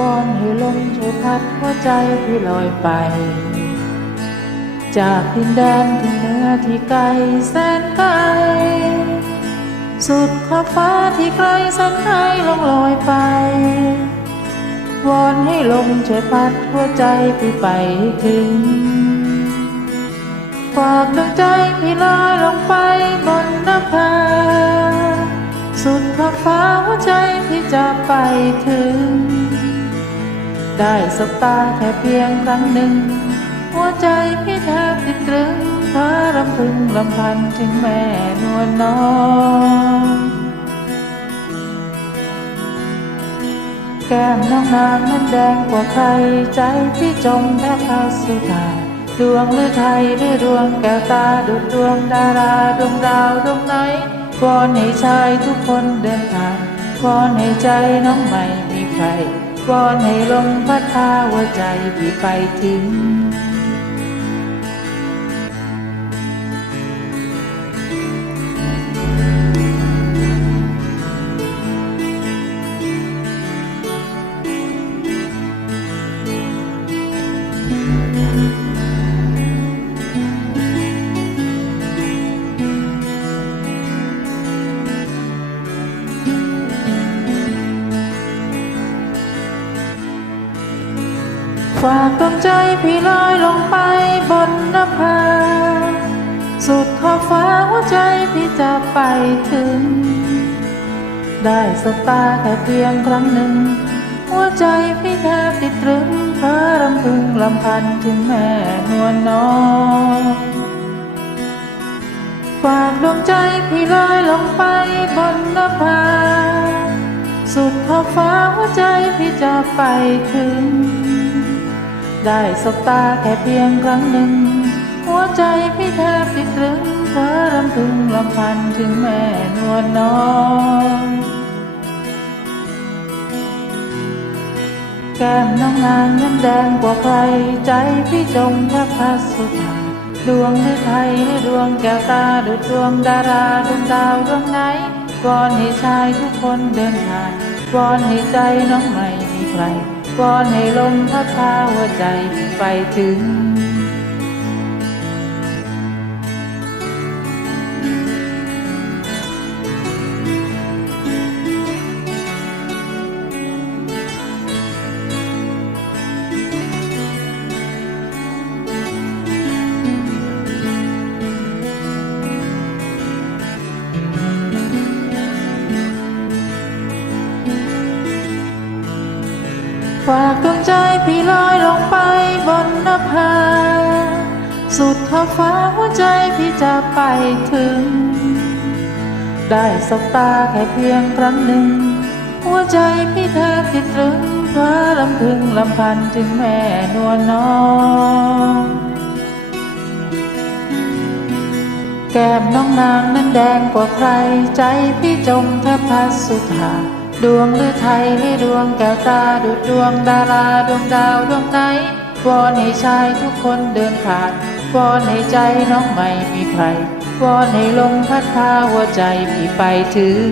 วอนให้ลมช่วยพัดหัวใจพี่ลอยไป จากดินแดนที่เหนือที่ไกลแสนไกล สุดขอบฟ้าที่ไกลแสนไกลลงลอยไป วอนให้ลมช่วยพัดหัวใจพี่ไปถึงฝากดวงใจพี่ลอยลงไปบนนภาสุดขอบฟ้าหัวใจพี่จะไปถึง ได้สบตาแค่เพียงครั้งหนึ่ง หัวใจพี่แทบติดตรึงเธอรำพึงลำพันถึงแม่นวลน้องแก้มน้องนางนั้นแดงกว่าใครใจพี่จมแทบเข้าสุธาดวงหรือไทยหรือดวงแก้วตาดุดดวงดาราดวงดาวดวงไหนวอนให้ชายทุกคนเดินทางวอนให้ใจน้องไม่มีใคร วอนให้ลมพัดพาหัวใจพี่ไปถึง ฝากดวงใจพี่ลอยลงไปบนนภา สุดขอบฟ้าหัวใจพี่จะไปถึง ได้สบตาแค่เพียงครั้งหนึ่ง หัวใจพี่แทบติดตรึงเพอรำพึงลำพันถึงแม่นวลน้องฝากดวงใจพี่ลอยลงไปบนนภา สุดขอบฟ้าหัวใจพี่จะไปถึง ได้สบตาแค่เพียงครั้งหนึ่ง หัวใจพี่แทบติดตรึงเธอรำพึงลำพันถึงแม่นวลน้องแก้มน้องนางนั้นแดงกว่าใคร ใจพี่จมแทบพัดสุธาดวงหรือไทยหรือดวงแก้วตาดุดดวงดาราดวงดาวดวงไหนวอนให้ชายทุกคนเดินทางวอนให้ใจน้องไม่มีใคร อนให้ลมพัดพาหัวใจไปถึง ฝากดวงใจพี่ลอยลงไปบนนภา สุดขอบฟ้าหัวใจพี่จะไปถึง ได้สบตาแค่เพียงครั้งหนึ่ง หัวใจพี่แทบติดตรึงเพราะลำพึงลำพันถึงแม่นวลน้องแก้มน้องนางนั้นแดงกว่าใครใจพี่จมแทบพัดสุธา ดวงหรือไทยหรือดวงแก้วตาดุดดวงดาราดวงดาวดวงไหนวอนให้ชายทุกคนเดินผ่านวอนให้ใจน้องไม่มีใครวอนให้ลมพัดพาหัวใจพี่ไปถึง